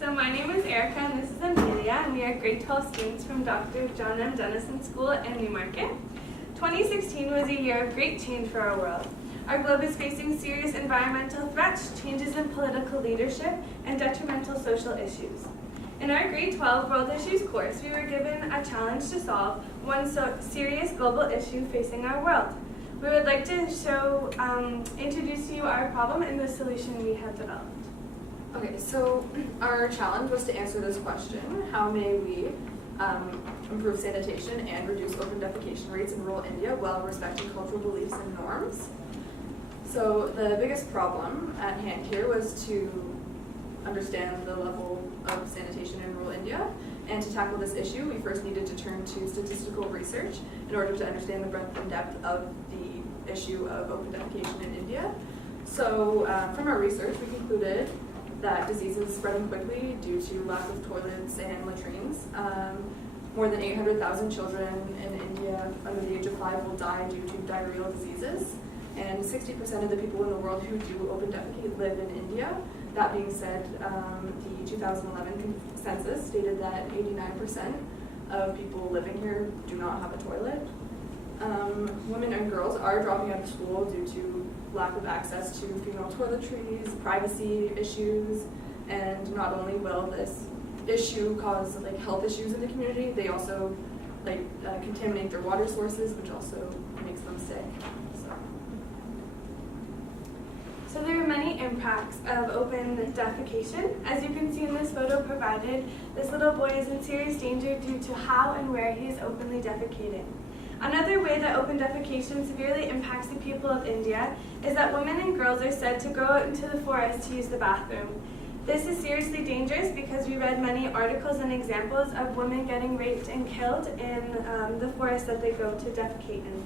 So my name is Erica and this is Amelia, and we are grade 12 students from Dr. John M. Denison School in Newmarket. 2016 was a year of great change for our world. Our globe is facing serious environmental threats, changes in political leadership, and detrimental social issues. In our grade 12 World Issues course, we were given a challenge to solve one serious global issue facing our world. We would like to introduce to you our problem and the solution we have developed. Okay, so our challenge was to answer this question: how may we improve sanitation and reduce open defecation rates in rural India while respecting cultural beliefs and norms? So the biggest problem at hand here was to understand the level of sanitation in rural India, and to tackle this issue we first needed to turn to statistical research in order to understand the breadth and depth of the issue of open defecation in India. So from our research we concluded that diseases spreading quickly due to lack of toilets and latrines. More than 800,000 children in India under the age of 5 will die due to diarrheal diseases, and 60% of the people in the world who do open defecate live in India. That being said, the 2011 census stated that 89% of people living here do not have a toilet. Women and girls are dropping out of school due to lack of access to female toiletries, privacy issues, and not only will this issue cause health issues in the community, they also contaminate their water sources, which also makes them sick. So there are many impacts of open defecation. As you can see in this photo provided, this little boy is in serious danger due to how and where he is openly defecating. Another way that open defecation severely impacts the people of India is that women and girls are said to go out into the forest to use the bathroom. This is seriously dangerous because we read many articles and examples of women getting raped and killed in the forest that they go to defecate in.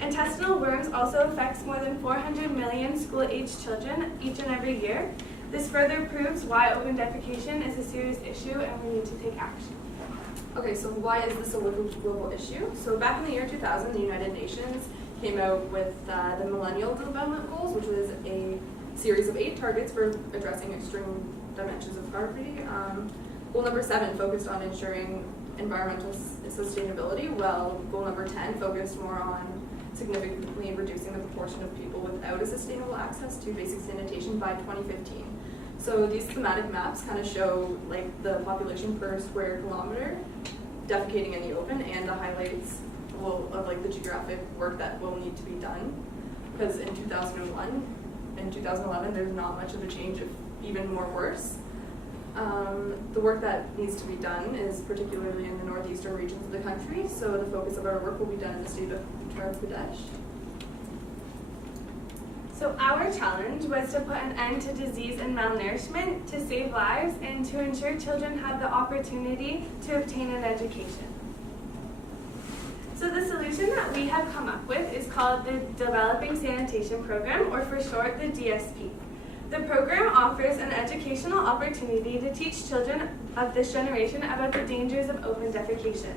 Intestinal worms also affects more than 400 million school-aged children each and every year. This further proves why open defecation is a serious issue and we need to take action. Okay, so why is this a global issue? So back in the year 2000, the United Nations came out with the Millennial Development Goals, which was a series of 8 targets for addressing extreme dimensions of poverty. Goal number 7 focused on ensuring environmental sustainability, while goal number 10 focused more on significantly reducing the proportion of people without a sustainable access to basic sanitation by 2015. So these thematic maps kind of show the population per square kilometer defecating in the open, and the highlights of the geographic work that will need to be done. Because in 2011, there's not much of a change, if even more worse. The work that needs to be done is particularly in the northeastern regions of the country, so the focus of our work will be done in the state of Uttar Pradesh. So our challenge was to put an end to disease and malnourishment, to save lives, and to ensure children have the opportunity to obtain an education. So the solution that we have come up with is called the Developing Sanitation Program, or for short, the DSP. The program offers an educational opportunity to teach children of this generation about the dangers of open defecation.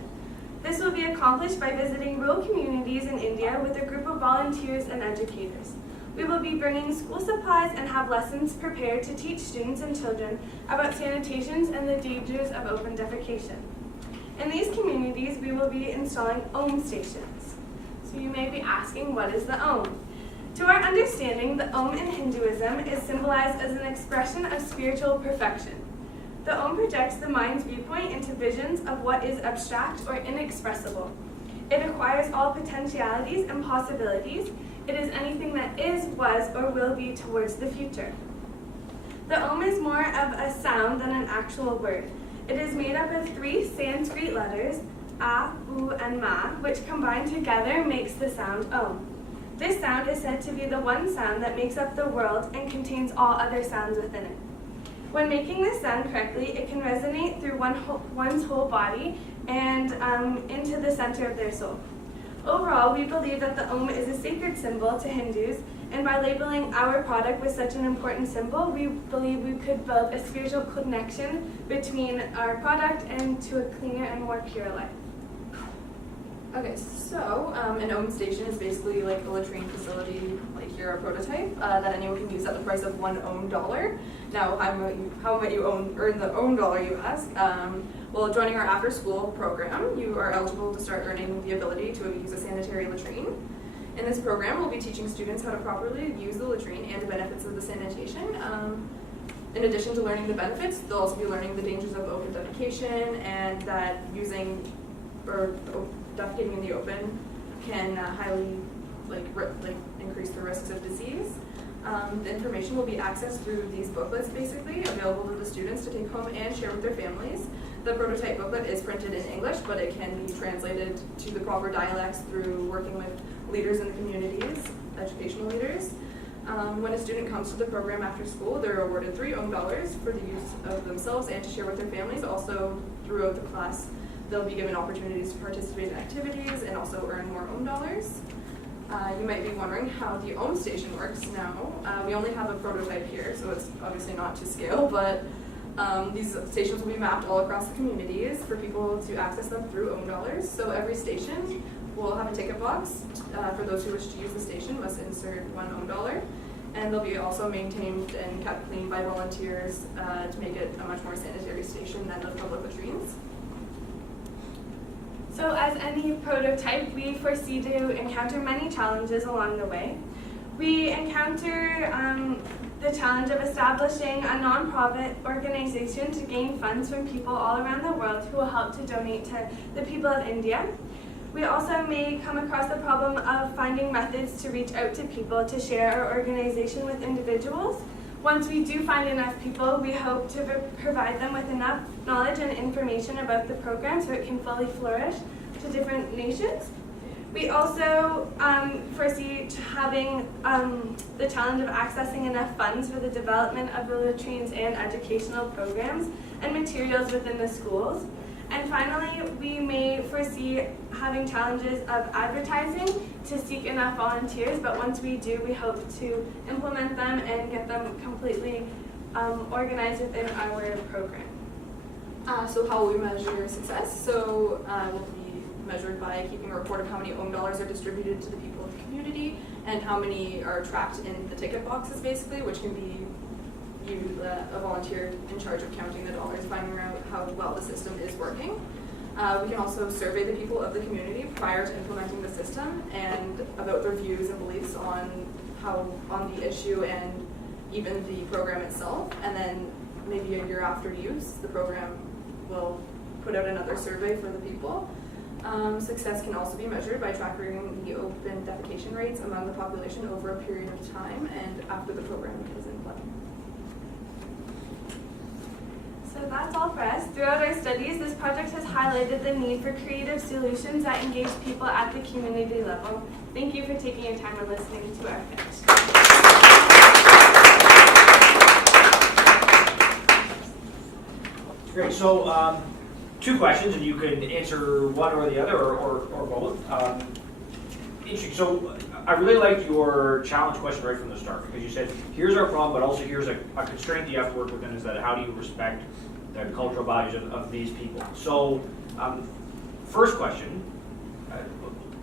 This will be accomplished by visiting rural communities in India with a group of volunteers and educators. We will be bringing school supplies and have lessons prepared to teach students and children about sanitation and the dangers of open defecation. In these communities, we will be installing Om stations. So you may be asking, what is the Om? To our understanding, the Om in Hinduism is symbolized as an expression of spiritual perfection. The Om projects the mind's viewpoint into visions of what is abstract or inexpressible. It acquires all potentialities and possibilities. It is anything that is, was, or will be towards the future. The Om is more of a sound than an actual word. It is made up of 3 Sanskrit letters, A, U, and Ma, which combined together makes the sound Om. This sound is said to be the one sound that makes up the world and contains all other sounds within it. When making this sound correctly, it can resonate through one's whole body and into the center of their soul. Overall, we believe that the Om is a sacred symbol to Hindus, and by labeling our product with such an important symbol, we believe we could build a spiritual connection between our product and to a cleaner and more pure life. Okay, so an ohm station is basically like a latrine facility, like here a prototype, that anyone can use at the price of $1 ohm dollar. Now, how might you earn the ohm dollar, you ask? Well, joining our after-school program, you are eligible to start earning the ability to use a sanitary latrine. In this program, we'll be teaching students how to properly use the latrine and the benefits of the sanitation. In addition to learning the benefits, they'll also be learning the dangers of open defecation and that using or defecating in the open can highly increase the risks of disease. The information will be accessed through these booklets, basically, available to the students to take home and share with their families. The prototype booklet is printed in English, but it can be translated to the proper dialects through working with leaders in the communities, educational leaders. When a student comes to the program after school, they're awarded $3 ohm dollars for the use of themselves and to share with their families. Also, throughout the class, they'll be given opportunities to participate in activities and also earn more ohm dollars. You might be wondering how the ohm station works now. We only have a prototype here, so it's obviously not to scale, but these stations will be mapped all across the communities for people to access them through ohm dollars. So every station will have a ticket box. For those who wish to use the station must insert $1 ohm dollar. And they'll be also maintained and kept clean by volunteers to make it a much more sanitary station than the public latrines. So as any prototype, we foresee to encounter many challenges along the way. We encounter the challenge of establishing a non-profit organization to gain funds from people all around the world who will help to donate to the people of India. We also may come across the problem of finding methods to reach out to people to share our organization with individuals. Once we do find enough people, we hope to provide them with enough knowledge and information about the program so it can fully flourish to different nations. We also foresee having the challenge of accessing enough funds for the development of the latrines and educational programs and materials within the schools. And finally, we may foresee having challenges of advertising to seek enough volunteers, but once we do, we hope to implement them and get them completely organized within our program. So how will we measure success? So we'll be measured by keeping a report of how many ohm dollars are distributed to the people of the community and how many are tracked in the ticket boxes, basically, which can be a volunteer in charge of counting the dollars, finding out how well the system is working. We can also survey the people of the community prior to implementing the system and about their views and beliefs on the issue and even the program itself. And then maybe a year after use, the program will put out another survey for the people. Success can also be measured by tracking the open defecation rates among the population over a period of time and after the program is in play. So that's all for us. Throughout our studies, this project has highlighted the need for creative solutions that engage people at the community level. Thank you for taking your time and listening to our pitch. Great. So, two questions, and you could answer one or the other, or both. Interesting. So, I really liked your challenge question right from the start, because you said, here's our problem, but also here's a constraint that you have to work within, is that how do you respect the cultural values of these people? So, first question,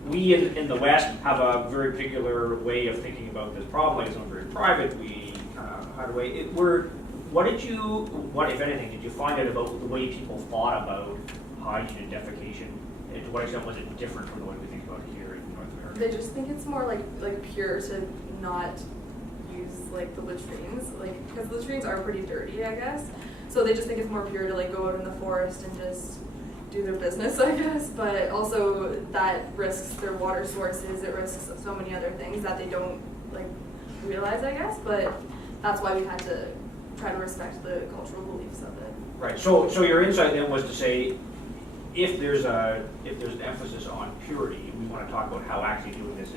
we in the West have a very particular way of thinking about this problem. Like, it's not very private. We hide away. What, if anything, did you find out about the way people thought about hygiene and defecation? And to what extent was it different from the way we think about it here in North America? They just think it's more like pure to not use like the latrines, because the latrines are pretty dirty, I guess. So they just think it's more pure to go out in the forest and just do their business, I guess. But also that risks their water sources. It risks so many other things that they don't realize, I guess. But that's why we had to try to respect the cultural beliefs of it. Right. So your insight then was to say, if there's an emphasis on purity, we want to talk about how actually doing this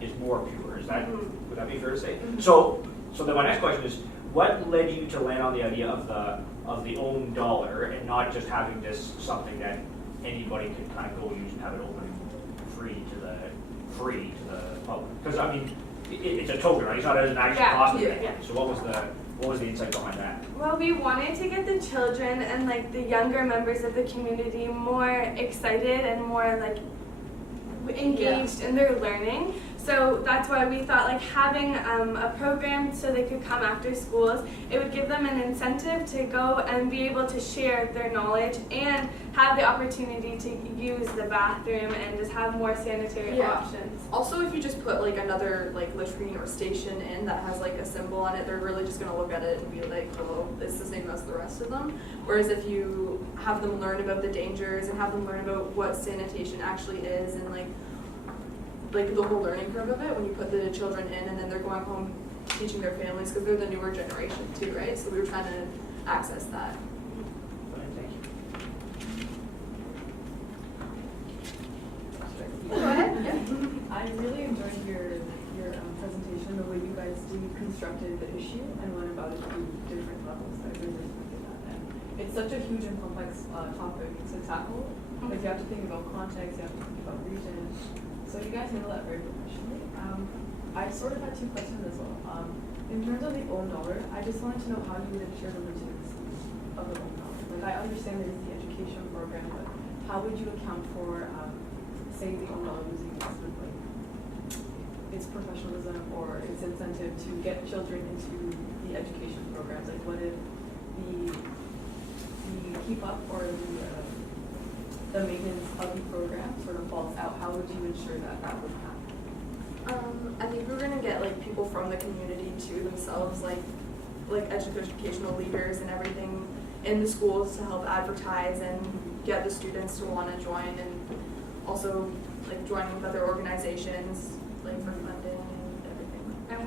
is more pure. Is that would that be fair to say? Mm-hmm. So then my next question is, what led you to land on the idea of the ohm dollar and not just having this something that anybody can kind of go use and have it open free to the public? Because I mean, it's a token, right? It's not an actual cost. Yeah. So what was the insight behind that? Well, we wanted to get the children and the younger members of the community more excited and more engaged in their learning. So that's why we thought like having a program so they could come after schools, it would give them an incentive to go and be able to share their knowledge and have the opportunity to use the bathroom and just have more sanitary options. Also, if you just put like another like latrine or station in that has like a symbol on it, they're really just gonna look at it and be like, "Hello, it's the same as the rest of them." Whereas if you have them learn about the dangers and have them learn about what sanitation actually is and like the whole learning curve of it, when you put the children in and then they're going home teaching their families because they're the newer generation too, right? So we were trying to access that. Thank you. Go ahead. Yeah. I really enjoyed your presentation, the way you guys deconstructed the issue and went about it through different levels. I really respected that. And it's such a huge and complex topic to tackle. Like you have to think about context, you have to think about region. So you guys handle that very professionally. I sort of had two questions as well. In terms of the own dollar, I just wanted to know how you would ensure the legitimacy of the own dollar. Like I understand there's the education program, but how would you account for, say, the own dollar using this with like its professionalism or its incentive to get children into the education programs? Like what if the keep up or the maintenance of the program sort of falls out? How would you ensure that that would happen? I think we're gonna get like people from the community to themselves, like educational leaders and everything in the schools to help advertise and get the students to want to join, and also like joining with other organizations like for funding and everything. And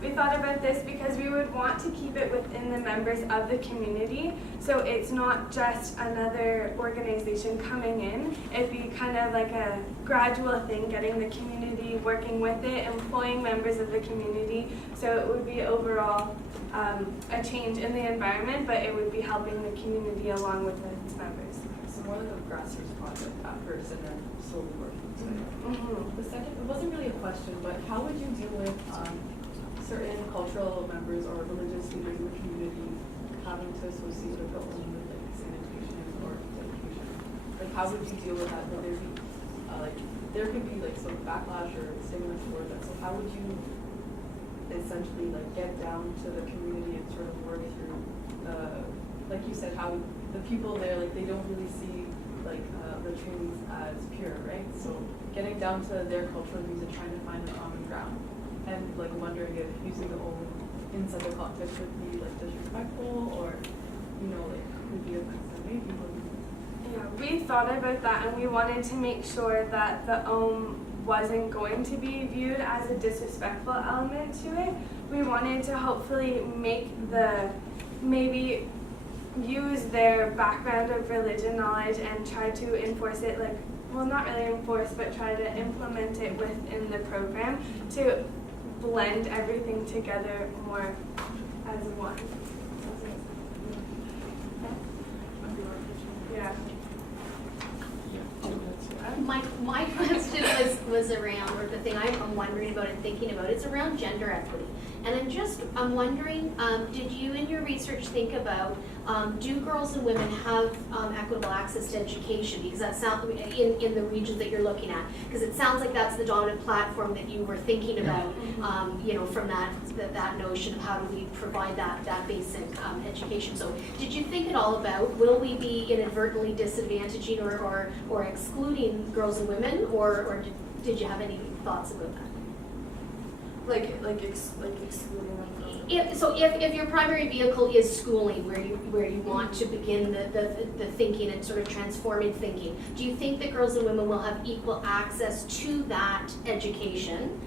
we thought about this because we would want to keep it within the members of the community, so it's not just another organization coming in. It'd be kind of like a gradual thing, getting the community working with it, employing members of the community, so it would be overall a change in the environment, but it would be helping the community along with its members. So more like a grassroots project at first and then slowly working its way up. Mm-hmm. The second, it wasn't really a question, but how would you deal with certain cultural members or religious leaders in the community having to associate with the own with like sanitation or education? Like how would you deal with that? Would there be there could be like some backlash or stigma toward that? So how would you essentially like get down to the community and sort of work through like you said, how the people there, like they don't really see like latrines as pure, right? So getting down to their cultural views and trying to find a common ground. And like wondering if using the own in such a context would be like disrespectful or, you know, like would be offensive maybe. Yeah, we thought about that and we wanted to make sure that the wasn't going to be viewed as a disrespectful element to it. We wanted to hopefully make maybe use their background of religion knowledge and try to enforce it, like, well, not really enforce, but try to implement it within the program to blend everything together more as one. Yeah. My question was around, or the thing I'm wondering about and thinking about, it's around gender equity. And I'm wondering, did you in your research think about, do girls and women have equitable access to education? Because that sounds, in the regions that you're looking at, because it sounds like that's the dominant platform that you were thinking about, you know, from that notion of how do we provide that basic education. So did you think at all about, will we be inadvertently disadvantaging or excluding girls and women, or did you have any thoughts about that? Like excluding them. If your primary vehicle is schooling, where you want to begin the thinking and sort of transforming thinking, do you think that girls and women will have equal access to that education,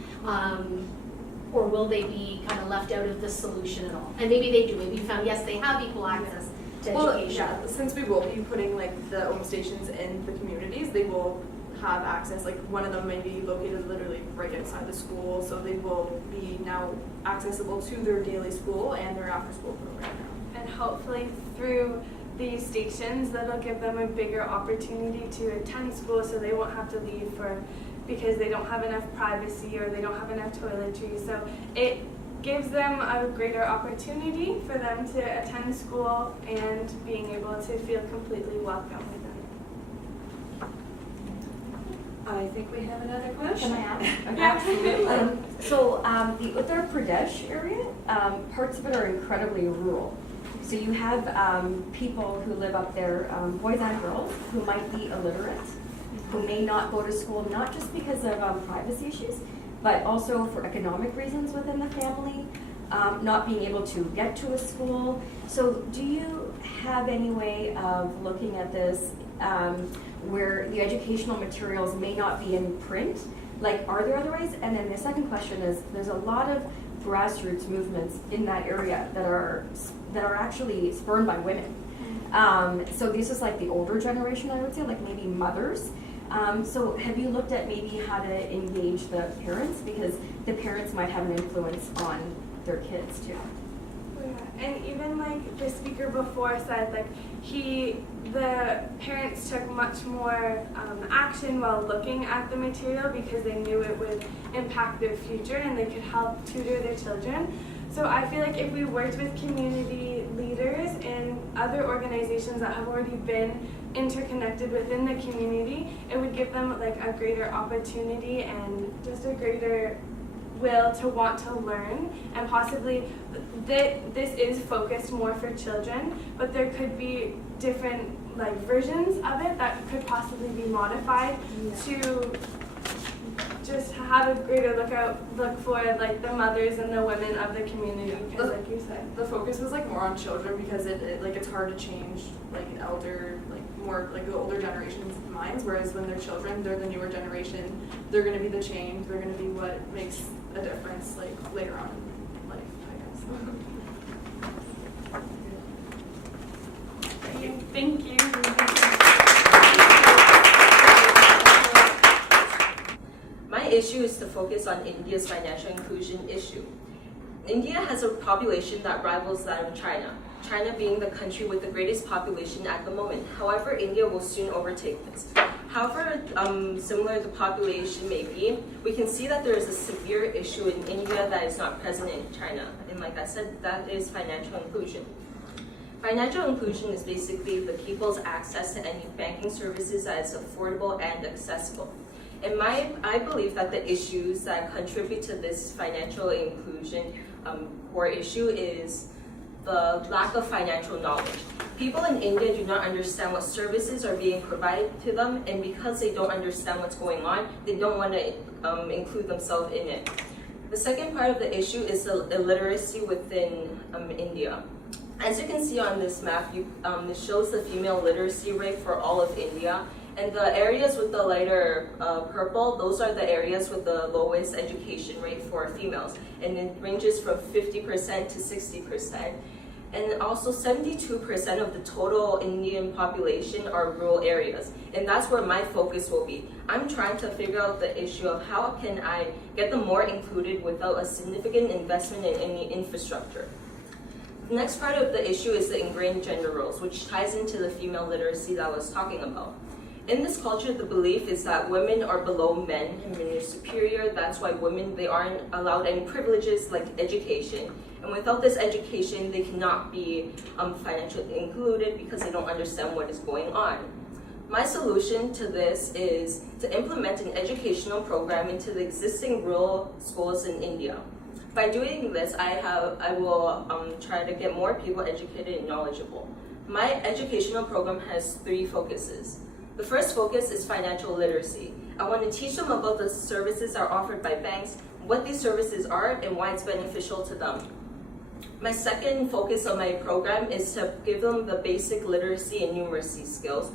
or will they be kind of left out of the solution at all? And maybe they do. Maybe you found yes, they have equal access to education. Yeah, since we will be putting like the home stations in the communities, they will have access. Like one of them may be located literally right outside the school, so they will be now accessible to their daily school and their after school program. And hopefully through these stations, that'll give them a bigger opportunity to attend school, so they won't have to leave because they don't have enough privacy or they don't have enough toiletries. So it gives them a greater opportunity for them to attend school and being able to feel completely welcome with them. I think we have another question. Can I add? Yeah. Absolutely. The Uttar Pradesh area, parts of it are incredibly rural. So you have people who live up there, boys and girls, who might be illiterate, who may not go to school, not just because of privacy issues, but also for economic reasons within the family, not being able to get to a school. So do you have any way of looking at this where the educational materials may not be in print? Like, are there other ways? And then the second question is, there's a lot of grassroots movements in that area that are actually spurned by women. So this is like the older generation, I would say, like maybe mothers. So have you looked at maybe how to engage the parents? Because the parents might have an influence on their kids too. Yeah, and even like the speaker before said, like the parents took much more action while looking at the material because they knew it would impact their future and they could help tutor their children. So I feel like if we worked with community leaders and other organizations that have already been interconnected within the community, it would give them like a greater opportunity and just a greater will to want to learn, and possibly this is focused more for children, but there could be different like versions of it that could possibly be modified to just have a greater look for like the mothers and the women of the community, because like you said, The focus was like more on children because it like it's hard to change like more like the older generation's minds, whereas when they're children, they're the newer generation, they're going to be the change, they're going to be what makes a difference like later on in life, I guess. Thank you. My issue is to focus on India's financial inclusion issue. India has a population that rivals that of China, China being the country with the greatest population at the moment. However, India will soon overtake this. However similar the population may be, we can see that there is a severe issue in India that is not present in China. And like I said, that is financial inclusion. Financial inclusion is basically the people's access to any banking services that is affordable and accessible. And I believe that the issues that contribute to this financial inclusion core issue is the lack of financial knowledge. People in India do not understand what services are being provided to them, and because they don't understand what's going on, they don't want to include themselves in it. The second part of the issue is the illiteracy within India. As you can see on this map, it shows the female literacy rate for all of India. And the areas with the lighter purple, those are the areas with the lowest education rate for females. And it ranges from 50% to 60%. And also 72% of the total Indian population are rural areas. And that's where my focus will be. I'm trying to figure out the issue of how can I get them more included without a significant investment in any infrastructure. The next part of the issue is the ingrained gender roles, which ties into the female literacy that I was talking about. In this culture, the belief is that women are below men and men are superior. That's why women, they aren't allowed any privileges like education. And without this education, they cannot be financially included because they don't understand what is going on. My solution to this is to implement an educational program into the existing rural schools in India. By doing this, I will try to get more people educated and knowledgeable. My educational program has 3 focuses. The first focus is financial literacy. I want to teach them about the services that are offered by banks, what these services are, and why it's beneficial to them. My second focus of my program is to give them the basic literacy and numeracy skills.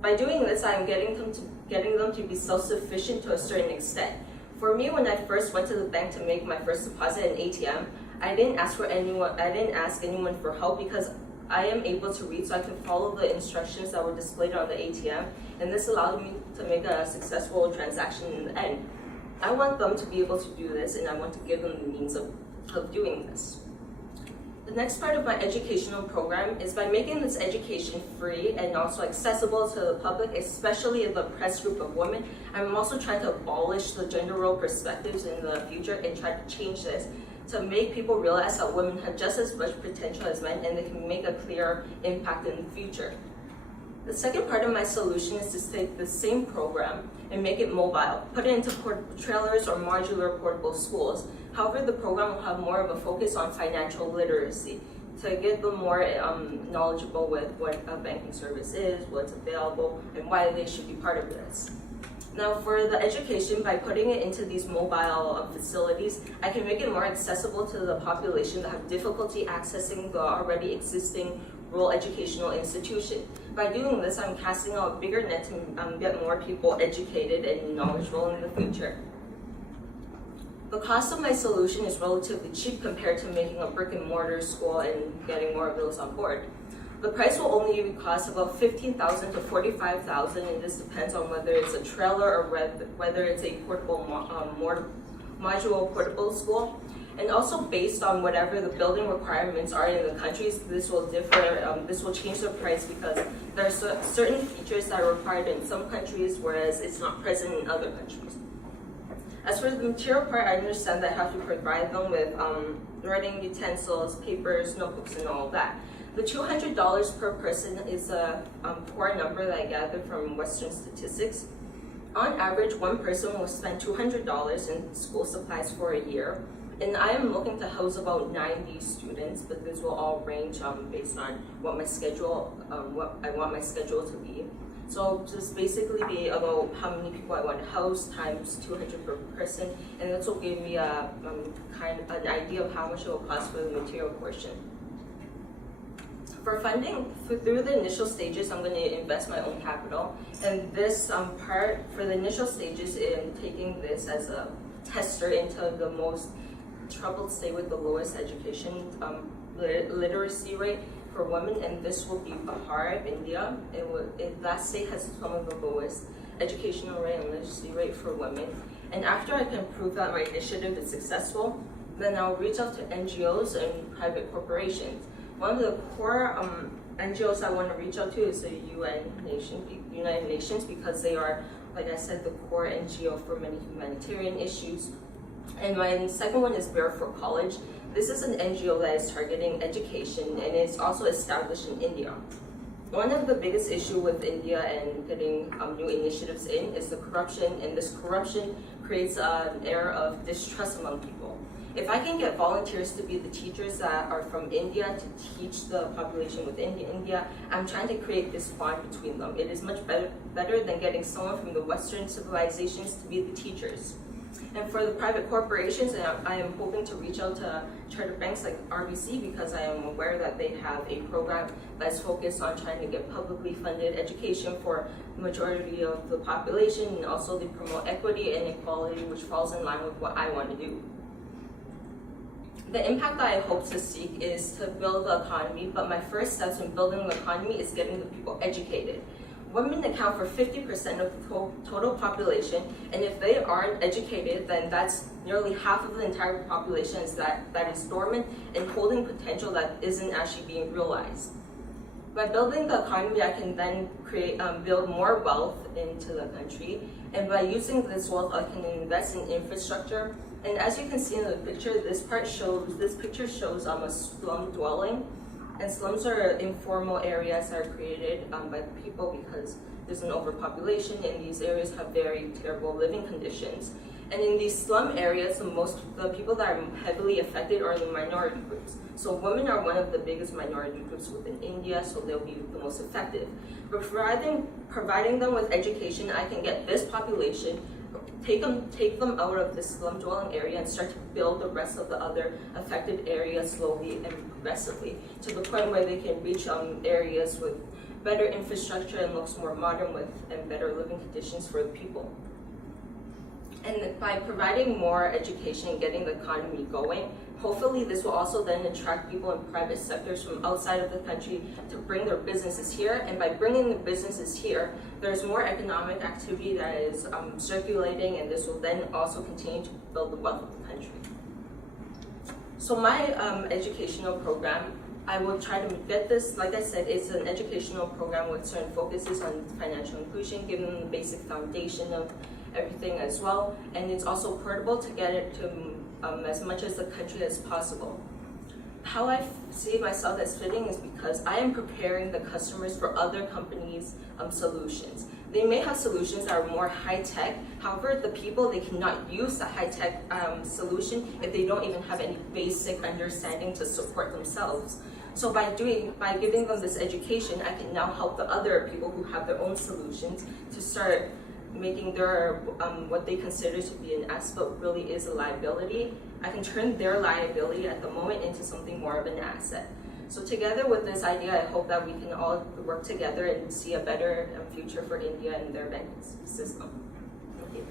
By doing this, I'm getting them to be self-sufficient to a certain extent. For me, when I first went to the bank to make my first deposit in ATM, I didn't ask anyone for help because I am able to read, so I can follow the instructions that were displayed on the ATM, and this allowed me to make a successful transaction in the end. I want them to be able to do this, and I want to give them the means of doing this. The next part of my educational program is by making this education free and also accessible to the public, especially the oppressed group of women. I'm also trying to abolish the gender role perspectives in the future and try to change this to make people realize that women have just as much potential as men and they can make a clear impact in the future. The second part of my solution is to take the same program and make it mobile, put it into trailers or modular portable schools. However, the program will have more of a focus on financial literacy to get them more knowledgeable with what a banking service is, what's available, and why they should be part of this. Now, for the education, by putting it into these mobile facilities, I can make it more accessible to the population that have difficulty accessing the already existing rural educational institution. By doing this, I'm casting out a bigger net to get more people educated and knowledgeable in the future. The cost of my solution is relatively cheap compared to making a brick and mortar school and getting more of those on board. The price will only cost about $15,000 to $45,000, and this depends on whether it's a trailer or whether it's a portable modular portable school. And also based on whatever the building requirements are in the countries, this will differ. This will change the price because there are certain features that are required in some countries, whereas it's not present in other countries. As for the material part, I understand that I have to provide them with writing utensils, papers, notebooks, and all that. The $200 per person is a poor number that I gathered from Western statistics. On average, one person will spend $200 in school supplies for a year, and I am looking to house about 90 students, but this will all range based on what my schedule, what I want my schedule to be. So just basically be about how many people I want to house times 200 per person, and this will give me a an idea of how much it will cost for the material portion. For funding, through the initial stages, I'm going to invest my own capital, and this part for the initial stages in taking this as a tester into the most troubled state with the lowest education literacy rate for women, and this will be Vaughan, India. That state has some of the lowest educational rate and literacy rate for women. And after I can prove that my initiative is successful, then I'll reach out to NGOs and private corporations. One of the core NGOs I want to reach out to is the United Nations, because they are, like I said, the core NGO for many humanitarian issues. And my second one is Barefoot College. This is an NGO that is targeting education, and it's also established in India. One of the biggest issues with India and getting new initiatives in is the corruption, and this corruption creates an air of distrust among people. If I can get volunteers to be the teachers that are from India to teach the population within India, I'm trying to create this bond between them. It is much better than getting someone from the Western civilizations to be the teachers. And for the private corporations, I am hoping to reach out to charter banks like RBC, because I am aware that they have a program that's focused on trying to get publicly funded education for the majority of the population, and also they promote equity and equality, which falls in line with what I want to do. The impact that I hope to seek is to build the economy, but my first steps in building the economy is getting the people educated. Women account for 50% of the total population, and if they aren't educated, then that's nearly half of the entire population that is dormant and holding potential that isn't actually being realized. By building the economy, I can then build more wealth into the country, and by using this wealth, I can invest in infrastructure. And as you can see in the picture, this picture shows a slum dwelling. And slums are informal areas that are created by people because there's an overpopulation, and these areas have very terrible living conditions. And in these slum areas, the people that are heavily affected are the minority groups. So women are one of the biggest minority groups within India, so they'll be the most effective. But providing them with education, I can get this population, take them out of this slum dwelling area and start to build the rest of the other affected areas slowly and progressively, to the point where they can reach areas with better infrastructure and looks more modern and better living conditions for the people. And by providing more education and getting the economy going, hopefully this will also then attract people in private sectors from outside of the country to bring their businesses here. And by bringing the businesses here, there's more economic activity that is circulating, and this will then also continue to build the wealth of the country. So my educational program, I will try to get this, like I said, it's an educational program with certain focuses on financial inclusion, giving them the basic foundation of everything as well, and it's also portable to get it to as much as the country as possible. how I see myself as fitting is because I am preparing the customers for other companies' solutions. They may have solutions that are more high-tech, however, the people, they cannot use the high-tech solution if they don't even have any basic understanding to support themselves. So by giving them this education, I can now help the other people who have their own solutions to start making their, what they consider to be an asset but really is a liability. I can turn their liability at the moment into something more of an asset. So together with this idea, I hope that we can all work together and see a better future for India and their banking system. Thank you.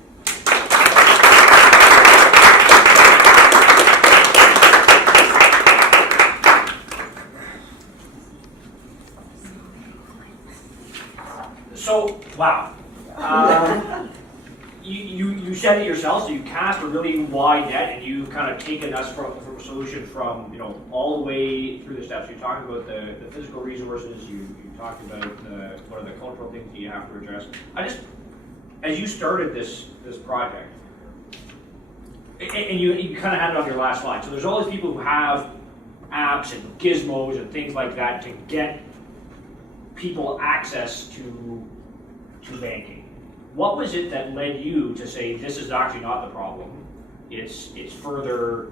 So, wow. You said it yourself, so you cast a really wide net, and you've kind of taken us from a solution from, you know, all the way through the steps. You talked about the physical resources, you talked about what are the cultural things that you have to address. As you started this project, and you kind of had it on your last slide, so there's all these people who have apps and gizmos and things like that to get people access to banking. What was it that led you to say this is actually not the problem? It's further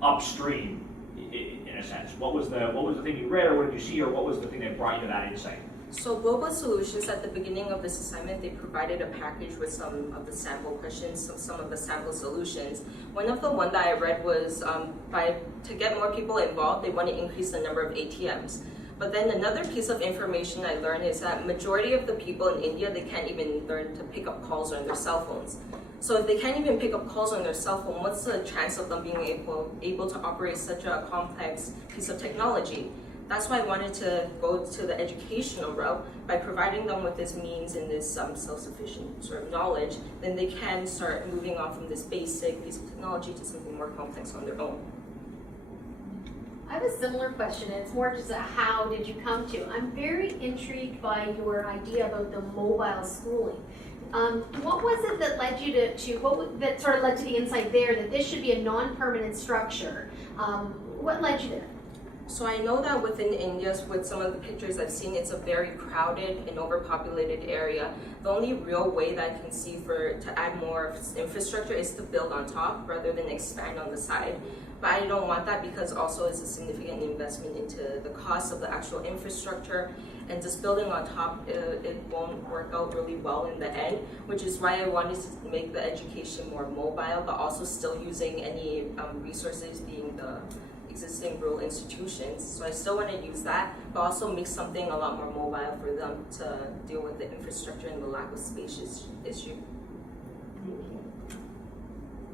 upstream in a sense. What was the thing you read, or what did you see, or what was the thing that brought you to that insight? So Global Solutions, at the beginning of this assignment, they provided a package with some of the sample questions, some of the sample solutions. One that I read was to get more people involved, they want to increase the number of ATMs. But then another piece of information I learned is that majority of the people in India, they can't even learn to pick up calls on their cell phones. So if they can't even pick up calls on their cell phone, what's the chance of them being able to operate such a complex piece of technology? That's why I wanted to go to the educational route. By providing them with this means and this self-sufficient sort of knowledge, then they can start moving on from this basic piece of technology to something more complex on their own. I have a similar question, and it's more just a how did you come to? I'm very intrigued by your idea about the mobile schooling. What was it that led you that sort of led to the insight there that this should be a non-permanent structure? What led you there? So I know that within India, with some of the pictures I've seen, it's a very crowded and overpopulated area. The only real way that I can see to add more infrastructure is to build on top rather than expand on the side. But I don't want that because also it's a significant investment into the cost of the actual infrastructure, and just building on top, it won't work out really well in the end, which is why I wanted to make the education more mobile, but also still using any resources being the existing rural institutions. So I still want to use that, but also make something a lot more mobile for them to deal with the infrastructure and the lack of space issue.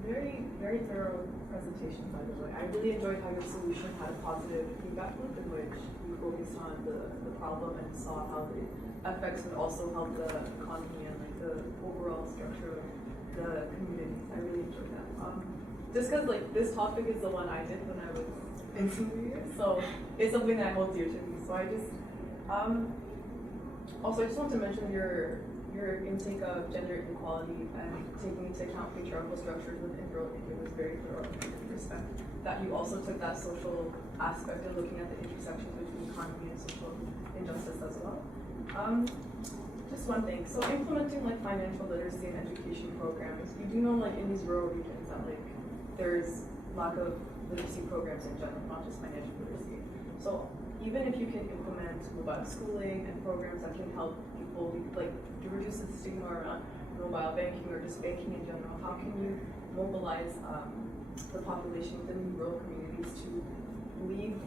Very, very thorough presentation, by the way. I really enjoyed how your solution had a positive feedback loop in which we focused on the problem and saw how the effects would also help the economy and like the overall structure of the community. I really enjoyed that. Just because like this topic is the one I did when I was in senior year, so it's something that holds dear to me. So I just also I just want to mention your intake of gender equality and taking into account patriarchal structures within rural India was very thorough. I respect that you also took that social aspect of looking at the intersections between economy and social injustice as well. Just one thing, so implementing like financial literacy and education programs, you do know like in these rural regions that like there's lack of literacy programs in general, not just financial literacy. So even if you can implement mobile schooling and programs that can help people like to reduce the stigma around mobile banking or just banking in general, how can you mobilize the population within the rural communities to leave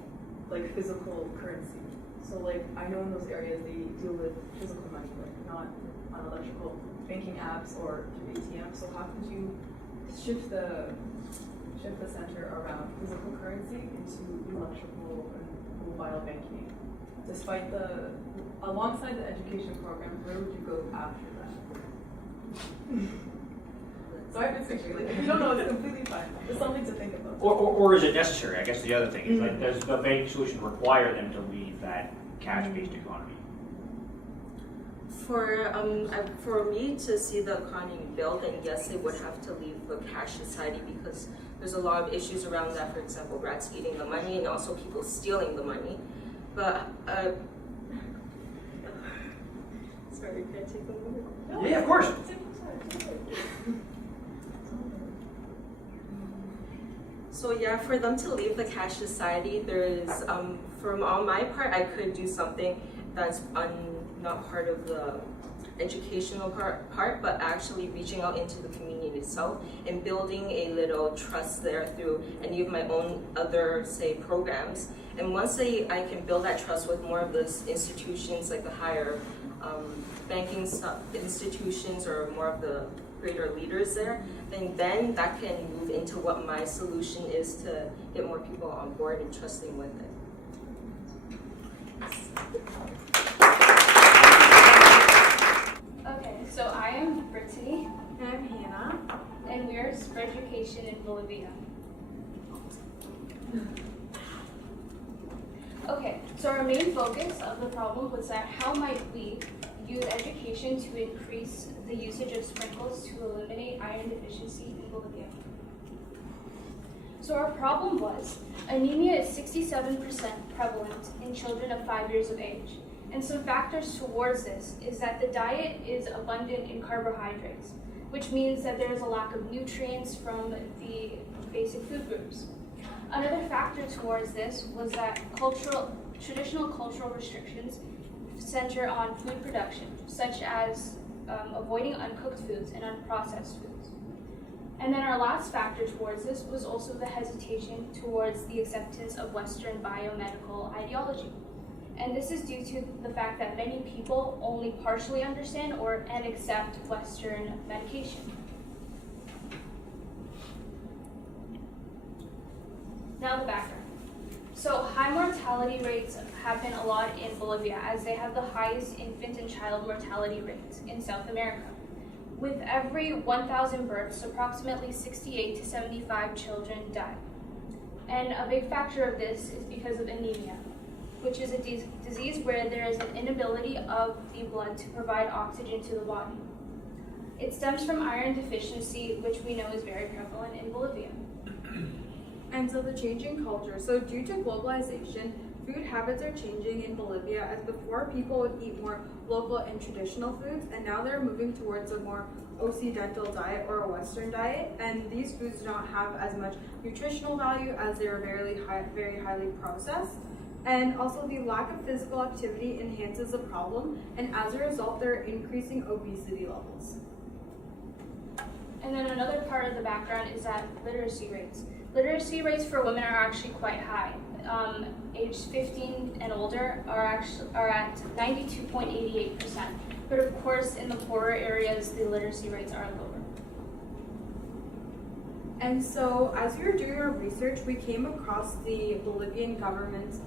like physical currency? So like I know in those areas they deal with physical money, like not on electrical banking apps or through ATMs. So how could you shift the center around physical currency into electrical and mobile banking? Despite alongside the education program, where would you go after that? So I've been thinking, like, if you don't know, it's completely fine. It's something to think about. Or is it necessary? I guess the other thing is, like, does the banking solution require them to leave that cash-based economy? For me to see the economy build, then yes, they would have to leave the cash society because there's a lot of issues around that. For example, rats eating the money and also people stealing the money. But sorry, can I take a moment? Yeah, of course. So yeah, for them to leave the cash society, there is, from on my part, I could do something that's not part of the educational part, but actually reaching out into the community itself and building a little trust there through any of my own other, say, programs. And once I can build that trust with more of those institutions, like the higher banking institutions or more of the greater leaders there, then that can move into what my solution is to get more people on board and trusting with it. Okay, so I am Brittany, And I'm Hannah. and we are for education in Bolivia. Okay, so our main focus of the problem was that how might we use education to increase the usage of sprinkles to eliminate iron deficiency in Bolivia. So our problem was anemia is 67% prevalent in children of 5 years of age. And some factors towards this is that the diet is abundant in carbohydrates, which means that there is a lack of nutrients from the basic food groups. Another factor towards this was that traditional cultural restrictions center on food production, such as avoiding uncooked foods and unprocessed foods. And then our last factor towards this was also the hesitation towards the acceptance of Western biomedical ideology. And this is due to the fact that many people only partially understand and accept Western medication. Now the background. So high mortality rates happen a lot in Bolivia as they have the highest infant and child mortality rates in South America. With every 1,000 births, approximately 68 to 75 children die. And a big factor of this is because of anemia, which is a disease where there is an inability of the blood to provide oxygen to the body. It stems from iron deficiency, which we know is very prevalent in Bolivia. And so the changing culture. So due to globalization, food habits are changing in Bolivia, as before people would eat more local and traditional foods, and now they're moving towards a more Occidental diet or a Western diet, and these foods do not have as much nutritional value as they are very highly processed. And also the lack of physical activity enhances the problem, and as a result, there are increasing obesity levels. And then another part of the background is that literacy rates. Literacy rates for women are actually quite high. Aged 15 and older are at 92.88%. But of course, in the poorer areas, the literacy rates are lower. And so as we were doing our research, we came across the Bolivian government's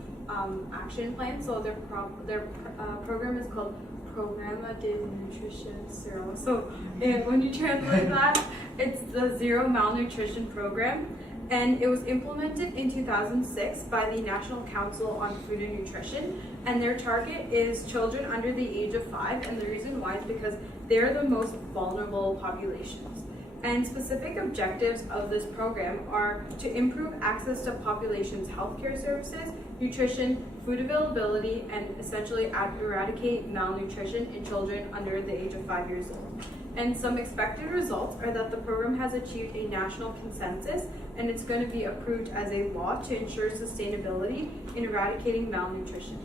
action plan. So their program is called Programa de Nutrición Cero. So when you translate that, it's the Zero Malnutrition Program. And it was implemented in 2006 by the National Council on Food and Nutrition. And their target is children under the age of 5. And the reason why is because they're the most vulnerable populations. And specific objectives of this program are to improve access to populations' healthcare services, nutrition, food availability, and essentially eradicate malnutrition in children under the age of 5 years old. And some expected results are that the program has achieved a national consensus, and it's going to be approved as a law to ensure sustainability in eradicating malnutrition.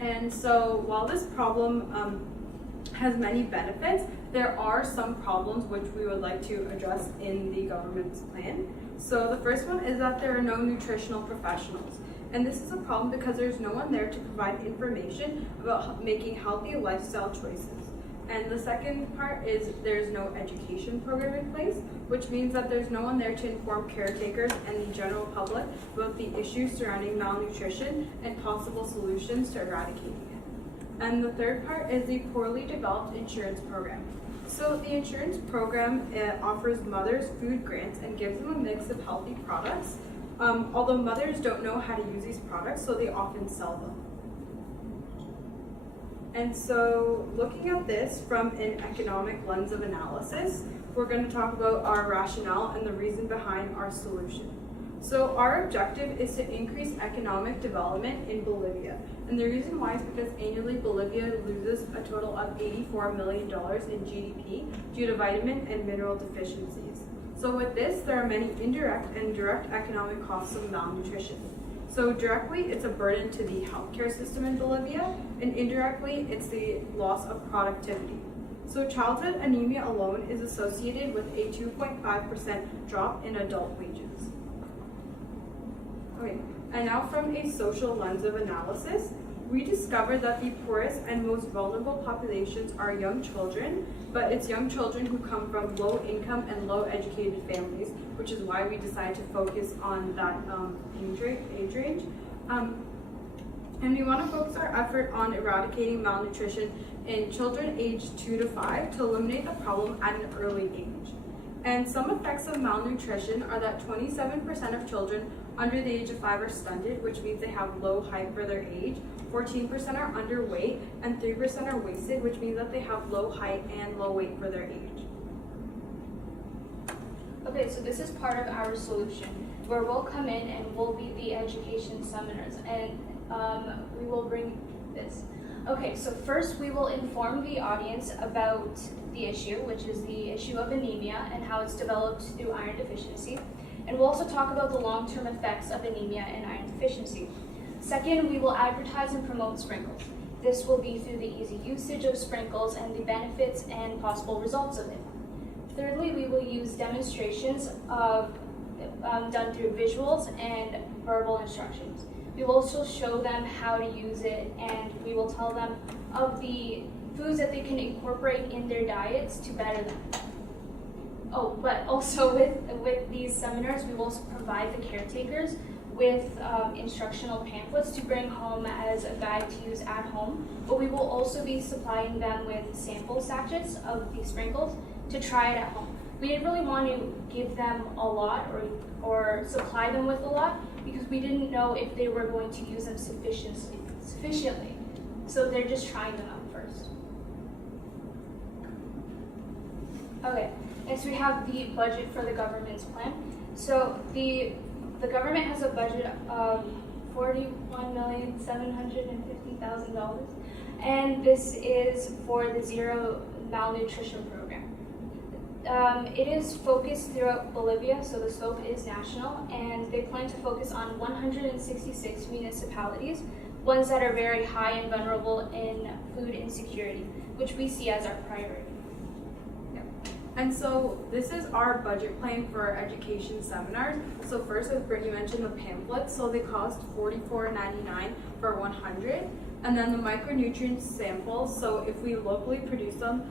And so while this problem has many benefits, there are some problems which we would like to address in the government's plan. So the first one is that there are no nutritional professionals. And this is a problem because there's no one there to provide information about making healthy lifestyle choices. And the second part is there's no education program in place, which means that there's no one there to inform caretakers and the general public about the issues surrounding malnutrition and possible solutions to eradicating it. And the third part is the poorly developed insurance program. So the insurance program offers mothers food grants and gives them a mix of healthy products, although mothers don't know how to use these products, so they often sell them. And so looking at this from an economic lens of analysis, we're going to talk about our rationale and the reason behind our solution. So our objective is to increase economic development in Bolivia. And the reason why is because annually Bolivia loses a total of $84 million in GDP due to vitamin and mineral deficiencies. So with this, there are many indirect and direct economic costs of malnutrition. So directly, it's a burden to the healthcare system in Bolivia, and indirectly, it's the loss of productivity. So childhood anemia alone is associated with a 2.5% drop in adult wages. Okay, and now from a social lens of analysis, we discovered that the poorest and most vulnerable populations are young children, but it's young children who come from low income and low educated families, which is why we decided to focus on that age range. And we want to focus our effort on eradicating malnutrition in children aged 2 to 5 to eliminate the problem at an early age. And some effects of malnutrition are that 27% of children under the age of 5 are stunted, which means they have low height for their age. 14% are underweight, and 3% are wasted, which means that they have low height and low weight for their age. Okay, so this is part of our solution, where we'll come in and we'll be the education seminars, and we will bring this. Okay, so first we will inform the audience about the issue, which is the issue of anemia and how it's developed through iron deficiency. And we'll also talk about the long-term effects of anemia and iron deficiency. Second, we will advertise and promote sprinkles. This will be through the easy usage of sprinkles and the benefits and possible results of it. Thirdly, we will use demonstrations done through visuals and verbal instructions. We will also show them how to use it, and we will tell them of the foods that they can incorporate in their diets to better them. Oh, but also with these seminars, we will also provide the caretakers with instructional pamphlets to bring home as a guide to use at home. But we will also be supplying them with sample sachets of these sprinkles to try it at home. We didn't really want to give them a lot or supply them with a lot because we didn't know if they were going to use them sufficiently. So they're just trying them out first. Okay, next we have the budget for the government's plan. So the government has a budget of $41,750,000, and this is for the Zero Malnutrition Program. It is focused throughout Bolivia, so the scope is national, and they plan to focus on 166 municipalities, ones that are very high and vulnerable in food insecurity, which we see as our priority. And so this is our budget plan for our education seminars. So first, as Brittany mentioned, the pamphlets. So they cost $44.99 for 100. And then the micronutrient samples. So if we locally produce them,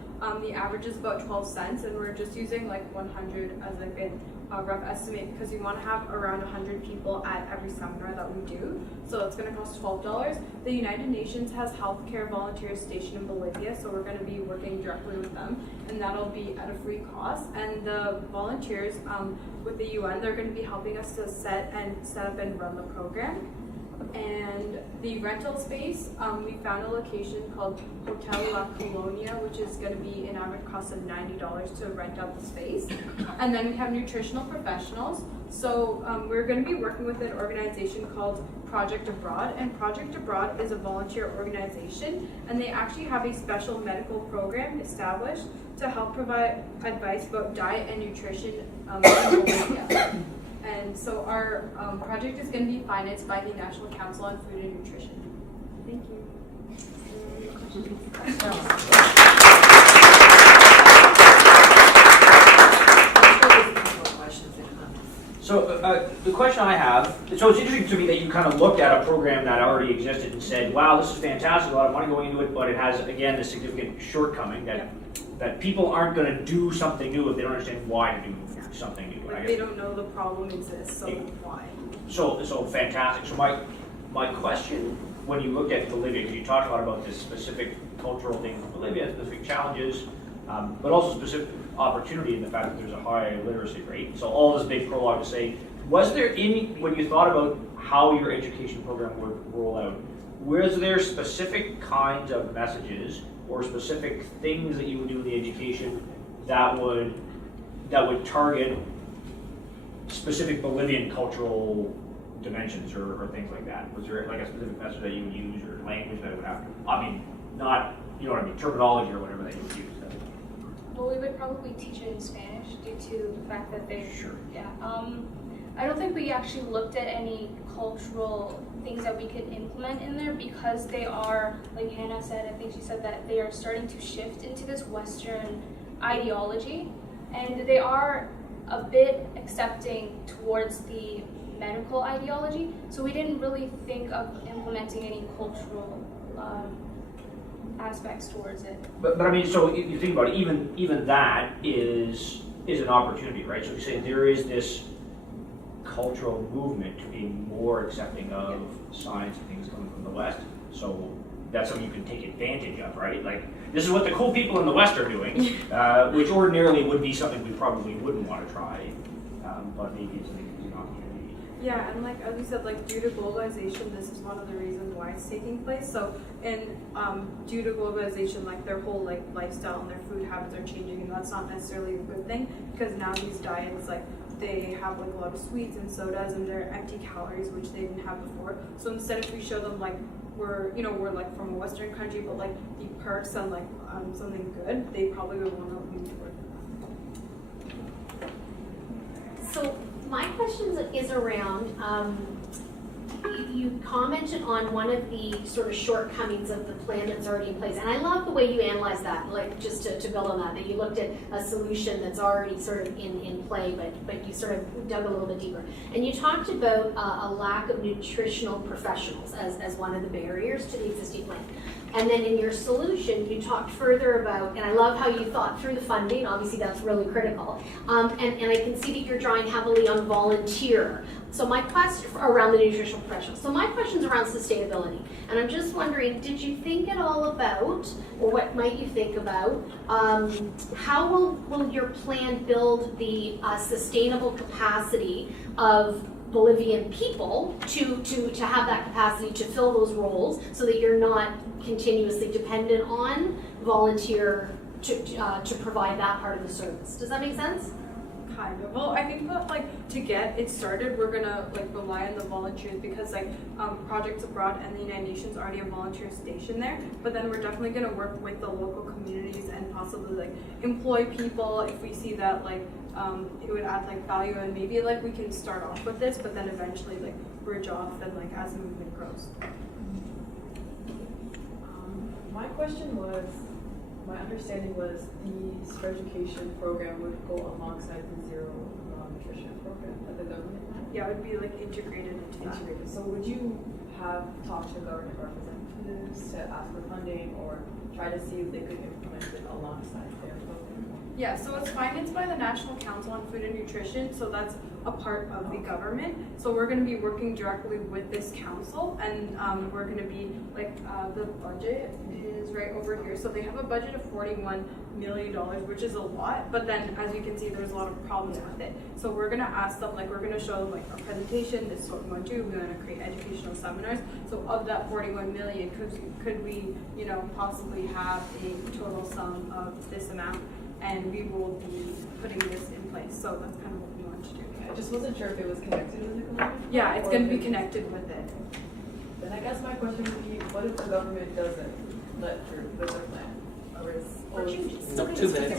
the average is about 12 cents. And we're just using like 100 as like a rough estimate because we want to have around 100 people at every seminar that we do. So it's going to cost $12. The United Nations has healthcare volunteers stationed in Bolivia, so we're going to be working directly with them, and that'll be at a free cost. And the volunteers with the UN, they're going to be helping us to set up and run the program. And the rental space, we found a location called Hotel La Colonia, which is going to be an average cost of $90 to rent out the space. And then we have nutritional professionals. So we're going to be working with an organization called Project Abroad. And Project Abroad is a volunteer organization, and they actually have a special medical program established to help provide advice about diet and nutrition in Bolivia. And so our project is going to be financed by the National Council on Food and Nutrition. Thank you. So the question I have, so it's interesting to me that you kind of looked at a program that already existed and said, wow, this is fantastic, a lot of money going into it, but it has, again, this significant shortcoming that people aren't going to do something new if they don't understand why to do something new. Like they don't know the problem exists, so why? So fantastic. So my question, when you looked at Bolivia, because you talked a lot about this specific cultural thing from Bolivia, specific challenges, but also specific opportunity in the fact that there's a high literacy rate. So all this big prologue to say, was there any, when you thought about how your education program would roll out, was there specific kinds of messages or specific things that you would do in the education that would that would target specific Bolivian cultural dimensions or things like that? Was there like a specific message that you would use or language that would have, I mean, not, you know what I mean, terminology or whatever that you would use? Well, we would probably teach it in Spanish due to the fact that they. Sure. Yeah. I don't think we actually looked at any cultural things that we could implement in there because they are, like Hannah said, I think she said that they are starting to shift into this Western ideology, and they are a bit accepting towards the medical ideology. So we didn't really think of implementing any cultural aspects towards it. But I mean, so if you think about it, even that is an opportunity, right? So you say there is this cultural movement to be more accepting of science and things coming from the West. So that's something you can take advantage of, right? Like, this is what the cool people in the West are doing, which ordinarily would be something we probably wouldn't want to try, but maybe it's an opportunity. Yeah, and like as you said, like due to globalization, this is one of the reasons why it's taking place. So, due to globalization, like their whole like lifestyle and their food habits are changing, and that's not necessarily a good thing because now these diets like they have like a lot of sweets and sodas and they're empty calories, which they didn't have before. So instead, if we show them like we're like from a Western country, but like the perks and like something good, they probably would want to move toward that. So my question is around, you commented on one of the sort of shortcomings of the plan that's already in place. And I love the way you analyze that, like just to build on that you looked at a solution that's already sort of in play, but you sort of dug a little bit deeper. And you talked about a lack of nutritional professionals as one of the barriers to the existing plan. And then in your solution, you talked further about, and I love how you thought through the funding, obviously that's really critical. And I can see that you're drawing heavily on volunteer. So my question around the nutritional professionals. So my question's around sustainability. And I'm just wondering, did you think at all about, or what might you think about, how will your plan build the sustainable capacity of Bolivian people to have that capacity to fill those roles so that you're not continuously dependent on volunteer to provide that part of the service. Does that make sense? Kind of. Well, I think that like to get it started, we're gonna like rely on the volunteers because like Projects Abroad and the United Nations already have volunteers stationed there. But then we're definitely gonna work with the local communities and possibly like employ people if we see that like it would add like value, and maybe like we can start off with this, but then eventually like bridge off and like as the movement grows. My question was, my understanding was the SPER education program would go alongside the zero nutrition program that the government had. Yeah, it would be like integrated into that. Integrated. So would you have talked to government representatives to ask for funding or try to see if they could implement it alongside their program? Yeah, so it's financed by the National Council on Food and Nutrition, so that's a part of the government. So we're going to be working directly with this council, and we're going to be like the budget is right over here. So they have a budget of $41 million, which is a lot, but then as you can see, there's a lot of problems with it. So we're going to ask them, like we're going to show them like our presentation, this is what we want to do, we want to create educational seminars. So of that 41 million, could we, you know, possibly have a total sum of this amount? And we will be putting this in place. So that's kind of what we want to do. I just wasn't sure if it was connected with the government. Yeah, it's going to be connected with it. Then I guess my question would be, what if the government doesn't let through with their plan? Not too bad.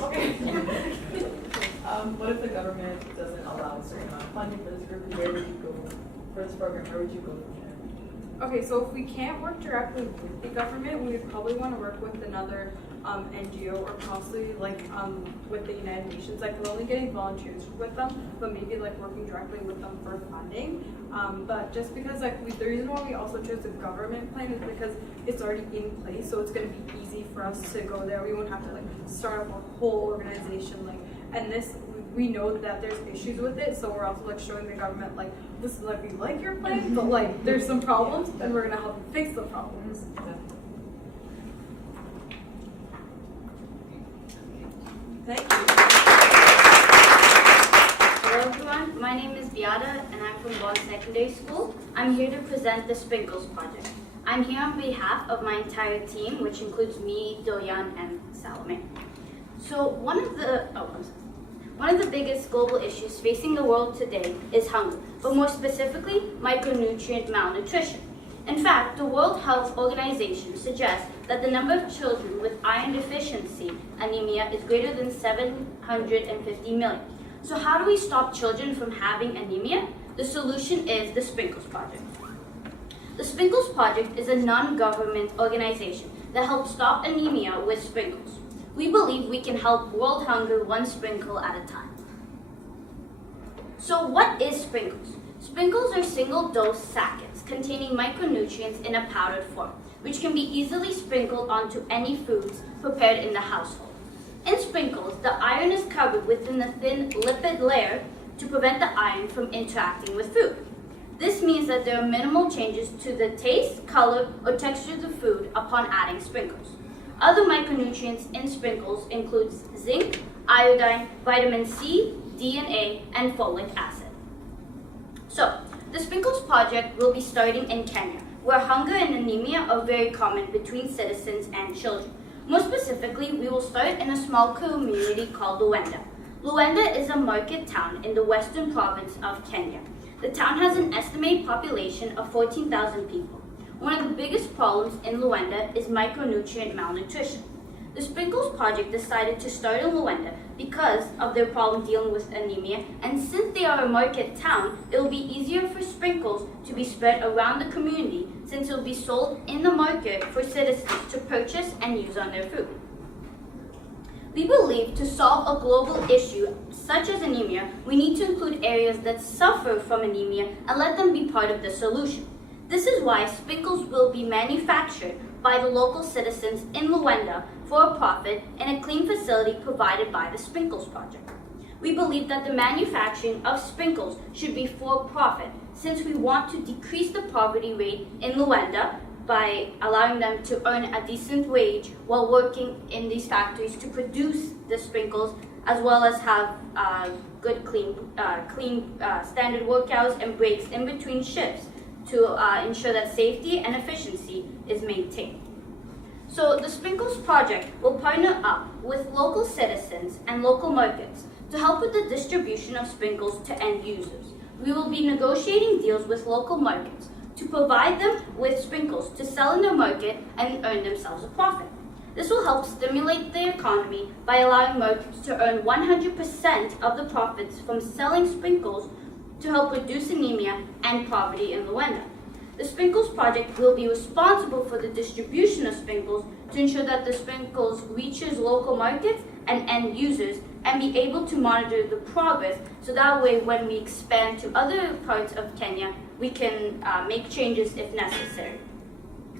What if the government doesn't allow a certain amount of funding for this group? Where would you go for this program? Where would you go from there? Okay, so if we can't work directly with the government, we would probably want to work with another NGO or possibly like with the United Nations. Like we're only getting volunteers with them, but maybe like working directly with them for funding. But just because like the reason why we also chose the government plan is because it's already in place, so it's going to be easy for us to go there. We won't have to like start up a whole organization and this. We know that there's issues with it, so we're also like showing the government like this is like we like your plan, but like there's some problems, and we're gonna help you fix the problems. Thank you. Hello everyone, my name is Beata and I'm from Vaughan Secondary School. I'm here to present the Sprinkles Project. I'm here on behalf of my entire team, which includes me, Doyan, and Salome. So one One of the biggest global issues facing the world today is hunger, but more specifically, micronutrient malnutrition. In fact, the World Health Organization suggests that the number of children with iron deficiency anemia is greater than 750 million. So how do we stop children from having anemia? The solution is the Sprinkles Project. The Sprinkles Project is a non-government organization that helps stop anemia with sprinkles. We believe we can help world hunger one sprinkle at a time. So what is sprinkles? Sprinkles are single-dose sackets containing micronutrients in a powdered form, which can be easily sprinkled onto any foods prepared in the household. In sprinkles, the iron is covered within a thin lipid layer to prevent the iron from interacting with food. This means that there are minimal changes to the taste, color, or texture of the food upon adding sprinkles. Other micronutrients in sprinkles include zinc, iodine, vitamin C, D and A, and folic acid. So, the Sprinkles Project will be starting in Kenya, where hunger and anemia are very common between citizens and children. More specifically, we will start in a small community called Luenda. Luenda is a market town in the western province of Kenya. The town has an estimated population of 14,000 people. One of the biggest problems in Luenda is micronutrient malnutrition. The Sprinkles Project decided to start in Luenda because of their problem dealing with anemia, and since they are a market town, it will be easier for sprinkles to be spread around the community since it will be sold in the market for citizens to purchase and use on their food. We believe to solve a global issue such as anemia, we need to include areas that suffer from anemia and let them be part of the solution. This is why sprinkles will be manufactured by the local citizens in Luenda for a profit in a clean facility provided by the Sprinkles Project. We believe that the manufacturing of sprinkles should be for profit since we want to decrease the poverty rate in Luenda by allowing them to earn a decent wage while working in these factories to produce the sprinkles, as well as have good clean standard workouts and breaks in between shifts to ensure that safety and efficiency is maintained. So the Sprinkles Project will partner up with local citizens and local markets to help with the distribution of sprinkles to end users. We will be negotiating deals with local markets to provide them with sprinkles to sell in their market and earn themselves a profit. This will help stimulate the economy by allowing markets to earn 100% of the profits from selling sprinkles to help reduce anemia and poverty in Luenda. The Sprinkles Project will be responsible for the distribution of sprinkles to ensure that the sprinkles reaches local markets and end users and be able to monitor the progress so that way when we expand to other parts of Kenya, we can make changes if necessary.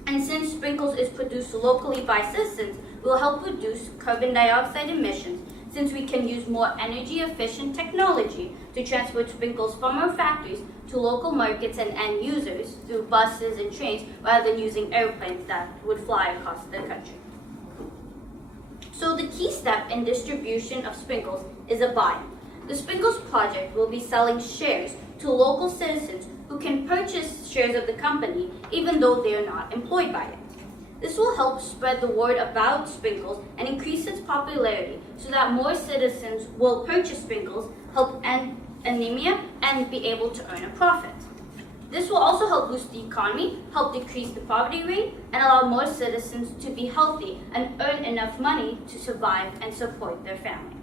And since sprinkles is produced locally by citizens, it will help reduce carbon dioxide emissions since we can use more energy-efficient technology to transport sprinkles from our factories to local markets and end users through buses and trains rather than using airplanes that would fly across the country. So the key step in distribution of sprinkles is a buy-in. The Sprinkles Project will be selling shares to local citizens who can purchase shares of the company even though they are not employed by it. This will help spread the word about sprinkles and increase its popularity so that more citizens will purchase sprinkles, help end anemia, and be able to earn a profit. This will also help boost the economy, help decrease the poverty rate, and allow more citizens to be healthy and earn enough money to survive and support their family.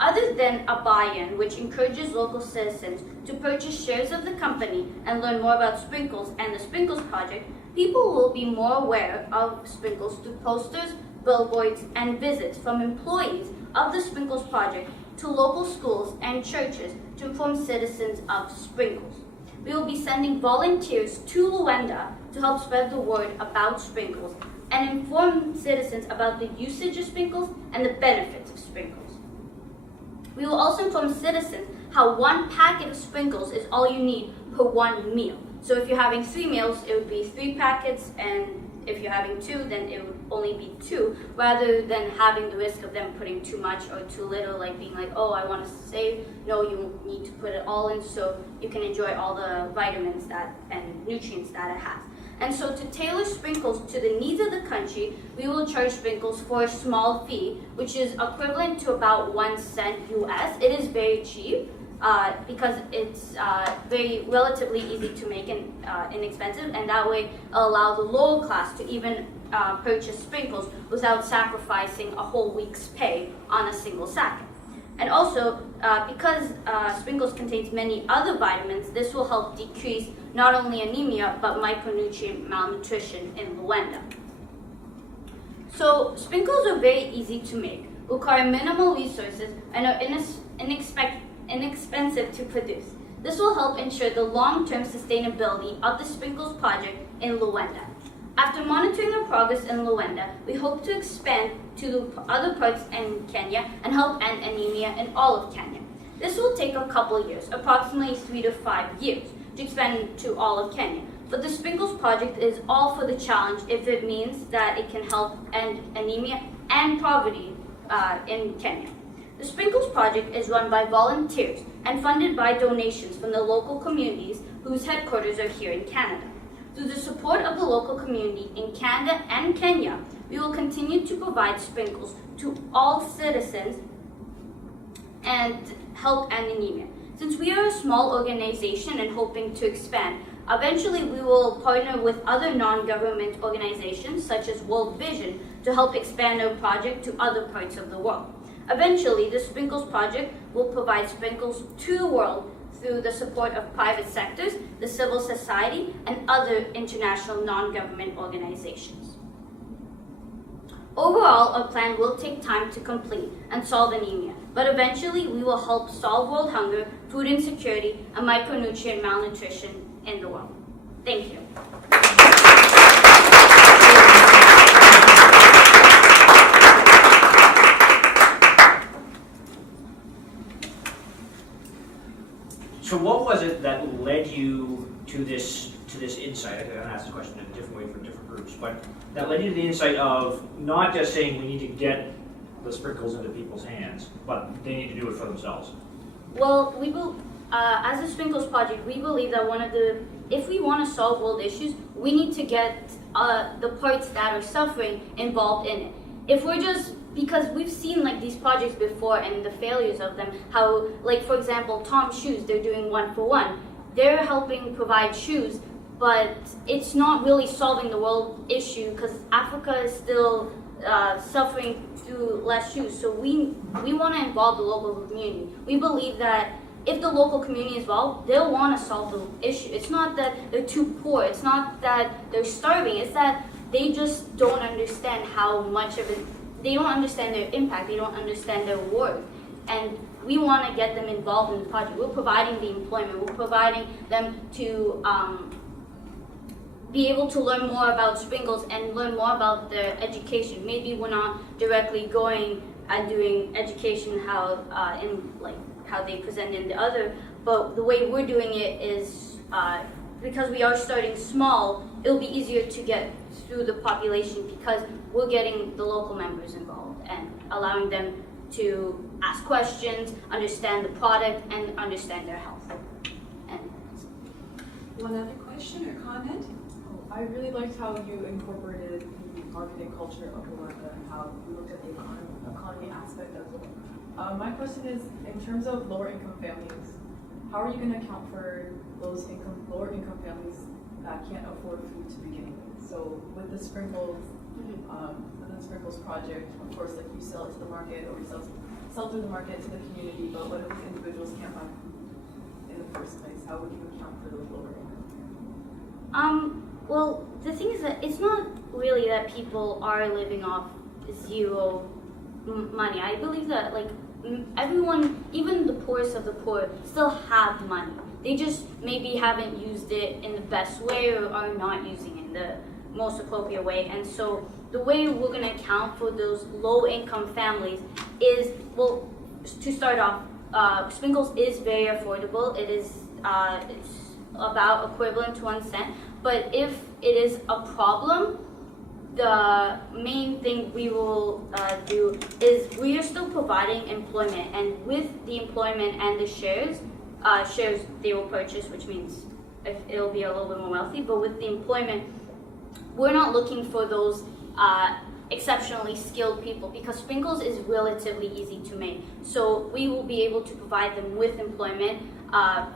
Other than a buy-in, which encourages local citizens to purchase shares of the company and learn more about sprinkles and the Sprinkles Project, people will be more aware of sprinkles through posters, billboards, and visits from employees of the Sprinkles Project to local schools and churches to inform citizens of sprinkles. We will be sending volunteers to Luenda to help spread the word about sprinkles and inform citizens about the usage of sprinkles and the benefits of sprinkles. We will also inform citizens how one packet of sprinkles is all you need per one meal. So if you're having 3 meals, it would be 3 packets and if you're having 2, then it would only be 2, rather than having the risk of them putting too much or too little, like being like, oh, I want to save. No, you need to put it all in so you can enjoy all the vitamins and nutrients that it has. And so to tailor sprinkles to the needs of the country, we will charge sprinkles for a small fee, which is equivalent to about 1 cent US. It is very cheap because it's very relatively easy to make and inexpensive, and that way allow the lower class to even purchase sprinkles without sacrificing a whole week's pay on a single sack. And also, because sprinkles contains many other vitamins, this will help decrease not only anemia, but micronutrient malnutrition in Luanda. So, sprinkles are very easy to make, require minimal resources, and are inexpensive to produce. This will help ensure the long-term sustainability of the Sprinkles project in Luanda. After monitoring the progress in Luanda, we hope to expand to other parts in Kenya and help end anemia in all of Kenya. This will take a couple years, approximately 3 to 5 years, to expand to all of Kenya. But the Sprinkles project is all for the challenge if it means that it can help end anemia and poverty in Kenya. The Sprinkles project is run by volunteers and funded by donations from the local communities whose headquarters are here in Canada. Through the support of the local community in Canada and Kenya, we will continue to provide sprinkles to all citizens and help end anemia. Since we are a small organization and hoping to expand, eventually we will partner with other non-government organizations such as World Vision to help expand our project to other parts of the world. Eventually, the Sprinkles project will provide sprinkles to the world through the support of private sectors, the civil society, and other international non-government organizations. Overall, our plan will take time to complete and solve anemia, but eventually we will help solve world hunger, food insecurity, and micronutrient malnutrition in the world. Thank you. So what was it that led you to this insight? I'm going to ask the question in a different way for different groups, but that led you to the insight of not just saying we need to get the sprinkles into people's hands, but they need to do it for themselves. Well, we will, as a Sprinkles project, we believe that if we want to solve world issues, we need to get the parts that are suffering involved in it. If we're just, because we've seen like these projects before and the failures of them, how, like for example, Tom's Shoes, they're doing 1-for-1. They're helping provide shoes, but it's not really solving the world issue because Africa is still suffering through less shoes. So we want to involve the local community. We believe that if the local community is involved, they'll want to solve the issue. It's not that they're too poor. It's not that they're starving. It's that they just don't understand how much of it. They don't understand their impact. They don't understand their worth. And we want to get them involved in the project. We're providing the employment. We're providing them to be able to learn more about Sprinkles and learn more about their education. Maybe we're not directly going and doing education how they present in the other, but the way we're doing it is because we are starting small, it'll be easier to get through the population because we're getting the local members involved and allowing them to ask questions, understand the product, and understand their health. And one other question or comment? I really liked how you incorporated the marketing culture of Rwanda and how you looked at the economy aspect as well. My question is, in terms of lower income families, how are you going to account for those lower income families that can't afford food to begin with? So with the Sprinkles, project, of course, like you sell it to the market or you sell through the market to the community, but what if these individuals can't find food in the first place? How would you account for those lower income? Well, the thing is that it's not really that people are living off zero money. I believe that like everyone, even the poorest of the poor, still have money. They just maybe haven't used it in the best way or are not using it in the most appropriate way. And so the way we're going to account for those low-income families is, well, to start off, Sprinkles is very affordable. It is it's about equivalent to 1 cent. But if it is a problem, the main thing we will do is we are still providing employment, and with the employment and the shares they will purchase, which means if it'll be a little bit more wealthy. But with the employment, we're not looking for those exceptionally skilled people, because sprinkles is relatively easy to make. So we will be able to provide them with employment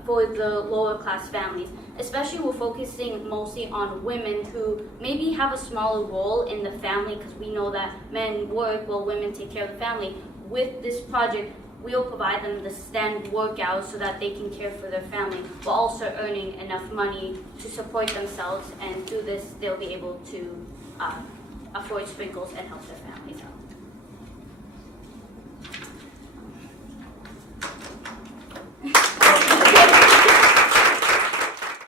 for the lower class families. Especially we're focusing mostly on women who maybe have a smaller role in the family, because we know that men work while women take care of the family. With this project, we'll provide them the standard work hours so that they can care for their family while also earning enough money to support themselves, and through this they'll be able to afford sprinkles and help their families out.